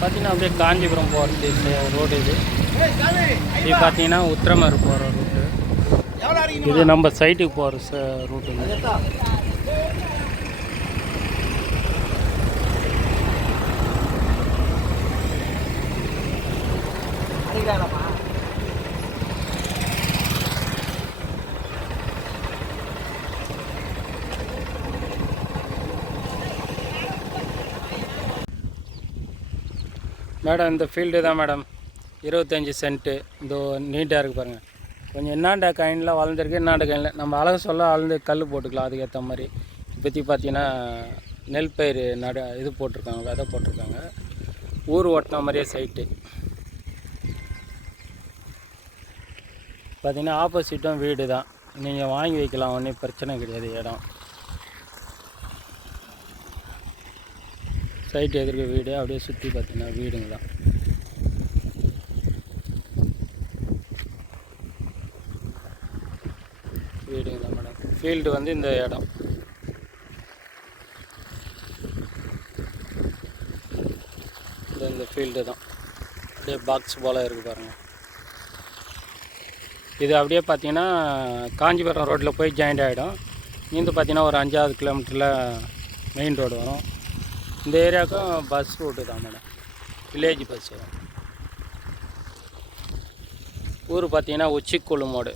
பார்த்தீங்கன்னா அப்படியே காஞ்சிபுரம் போகிறது ரோடு இது இது. பார்த்தீங்கன்னா உத்திரமர் போகிற ரூட்டு இது நம்ம சைட்டுக்கு போகிற ரூட்டு இது. மேடம் இந்த ஃபீல்டு தான் மேடம். இருபத்தஞ்சி சென்ட்டு இந்த நீட்டாக இருக்குது பாருங்கள் கொஞ்சம் என்னாண்ட காயின்லாம் வளர்ந்துருக்கு என்னாண்ட காயினில் நம்ம அழகு சொல்ல அளந்து கல் போட்டுக்கலாம் அதுக்கேற்ற மாதிரி. இப்போத்தி பார்த்தீங்கன்னா நெல் பயிர் நட இது போட்டிருக்காங்க விதை போட்டிருக்காங்க. ஊர் ஓட்டின மாதிரியே சைட்டு பார்த்தீங்கன்னா ஆப்போசிட்டும் வீடு தான் நீங்கள் வாங்கி வைக்கலாம் ஒன்றும் பிரச்சனை கிடையாது இடம். சைட் எதிர்க்க வீடு அப்படியே சுற்றி பார்த்தீங்கன்னா வீடுங்க தான். வீடுங்க தான் மேடம். ஃபீல்டு வந்து இந்த இடம். இந்த இந்த ஃபீல்டு தான். அப்படியே பாக்ஸ் போல் இருக்குது பாருங்கள் இது அப்படியே பார்த்தீங்கன்னா காஞ்சிபுரம் ரோட்டில் போய் ஜாயிண்ட் ஆகிடும் இங்கேருந்து பார்த்தீங்கன்னா ஒரு அஞ்சாவது கிலோமீட்டரில் மெயின் ரோடு வரும். இந்த ஏரியாவுக்கும் பஸ் ரூட்டு தான் மேடம் வில்லேஜ் பஸ்ஸு ஊர் பார்த்தீங்கன்னா உச்சிக்குழுமோடு